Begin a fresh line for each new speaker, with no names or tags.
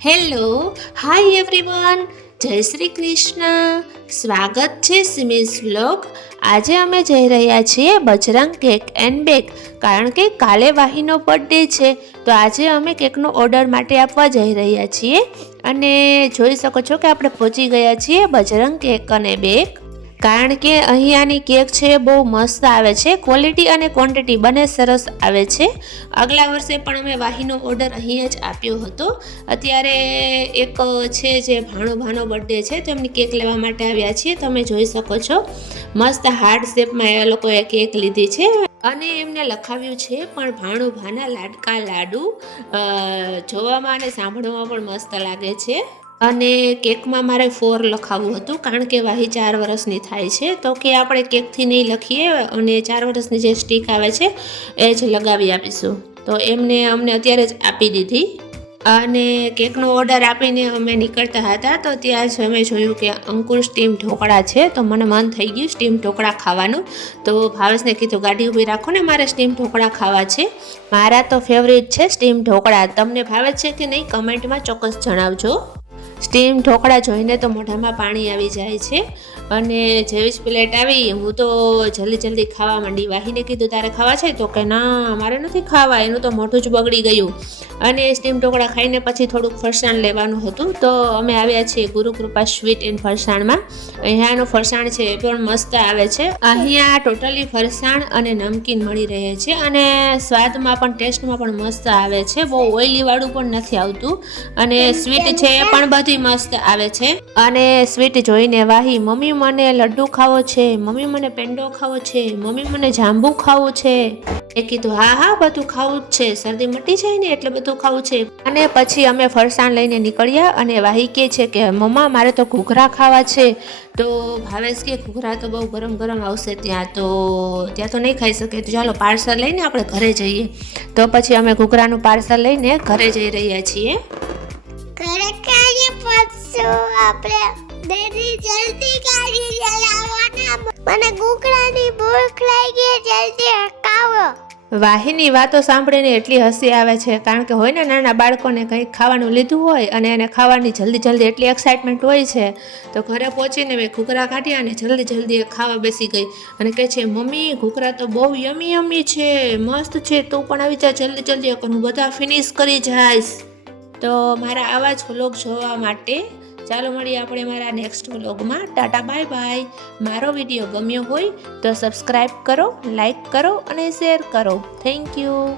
Hello hi everyone જય શ્રી કૃષ્ણ. સ્વાગત છે સિમિસ વ્લોગ આજે અમે જઈ રહ્યા છીએ બજરંગ કેક એન્ડ બેક કારણ કે કાલે વાહીનો બર્થડે છે, તો આજે અમે કેકનો ઓર્ડર માટે આપવા જઈ રહ્યા છીએ. અને જોઈ શકો છો કે આપણે પહોંચી ગયા છીએ બજરંગ કેક અને બેક કારણ કે અહીંયાની કેક છે બહુ મસ્ત આવે છે. ક્વોલિટી અને ક્વોન્ટિટી બંને સરસ આવે છે. આગલા વર્ષે પણ અમે વાહીનો ઓર્ડર અહીંયા જ આપ્યો હતો. અત્યારે એક છે જે ભાણો ભાણો બર્થડે છે તેમની કેક લેવા માટે આવ્યા છીએ. તમે જોઈ શકો છો. મસ્ત હાર્ડ શેપમાં એ લોકોએ કેક લીધી છે. અને એમને લખાવ્યું છે, પણ ભાણો ભાના લાડકા લાડુ. જોવામાં અને સાંભળવામાં પણ મસ્ત લાગે છે. અને કેકમાં મારે ફોર લખાવવું હતું, કારણ કે વાહી ચાર વર્ષની થાય છે. તો કે આપણે કેકથી નહીં લખીએ અને ચાર વર્ષની જે સ્ટીક આવે છે, એ જ લગાવી આપીશું. તો એમને અમને અત્યારે જ આપી દીધી. અને કેકનો ઓર્ડર આપીને અમે નીકળતા હતા, તો ત્યાં જ અમે જોયું કે અંકુર સ્ટીમ ઢોકળા છે, તો મને મન થઈ ગયું સ્ટીમ ઢોકળા ખાવાનું. તો ભાવેશને કીધું, ગાડી ઊભી રાખો ને, મારે સ્ટીમ ઢોકળા ખાવા છે. મારા તો ફેવરિટ છે સ્ટીમ ઢોકળા. તમને ભાવે છે કે નહીં કમેન્ટમાં ચોક્કસ જણાવજો. સ્ટીમ ઢોકળા જોઈને તો મોઢામાં પાણી આવી જાય છે. અને જેવી જ પ્લેટ આવી, હું તો જલ્દી જલ્દી ખાવા માંડી. વાહીને કીધું, તારે ખાવા છે? તો કે, ના, મારે નથી ખાવા, એનું તો મોઢું જ બગડી ગયું. અને સ્ટીમ ઢોકળા ખાઈને પછી થોડુંક ફરસાણ લેવાનું હતું. તો અમે આવ્યા છીએ ગુરુકૃપા સ્વીટ એન્ડ ફરસાણમાં. અહીંયાનું ફરસાણ છે એ પણ મસ્ત આવે છે. અહીંયા ટોટલી ફરસાણ અને નમકીન મળી રહે છે અને સ્વાદમાં પણ, ટેસ્ટમાં પણ મસ્ત આવે છે. બહુ ઓઇલીવાળું પણ નથી આવતું. અને સ્વીટ છે એ પણ બધી મસ્ત આવે છે. અને સ્વીટ જોઈને વાહી મમ્મી મને લડ્ડુ ખાવો છે મમ્મી મને પેંડો ખાવો છે મમ્મી મને જાંબુ ખાવું છે. એ કીધું હા હા બધું ખાવું જ છે શરદી મટી જાય ને એટલે બધું ખાવું છે. અને પછી અમે ફરસાણ લઈને નીકળ્યા અને વાહી કે છે કે મમ્મા મારે તો ઘૂઘરા ખાવા છે. તો ભાવેશ કે ઘૂઘરા તો બહુ ગરમ ગરમ આવશે ત્યાં તો ત્યાં તો નહીં ખાઈ શકે. તો ચાલો પાર્સલ લઈને આપણે ઘરે જઈએ. તો પછી અમે ઘૂઘરાનું પાર્સલ લઈને ઘરે જઈ રહ્યા છીએ.
ઘરે હકાવો.
વાહીની વાતો સાંભળીને એટલી હસી આવે છે, કારણ કે હોય ને નાના બાળકોને કંઈક ખાવાનું લીધું હોય અને એને ખાવાની જલ્દી જલ્દી એટલી એક્સાઇટમેન્ટ હોય છે, તો ઘરે પહોંચીને મેં ઘૂઘરા કાઢ્યા અને જલ્દી જલ્દી ખાવા બેસી ગઈ અને કહે છે, મમ્મી, ઘૂઘરા તો બહુ યમી યમી છે, મસ્ત છે, તું પણ આવી જા, જલ્દી જલ્દી હું બધા ફિનિશ કરી જઈશ. તો મારા આવા જ વ્લોગ જોવા માટે ચાલો મળીએ આપણે મારા નેક્સ્ટ વ્લોગમાં ટાટા, બાય બાય. મારો વીડિયો ગમ્યો હોય તો સબસ્ક્રાઈબ કરો લાઈક કરો અને શેર કરો. Thank you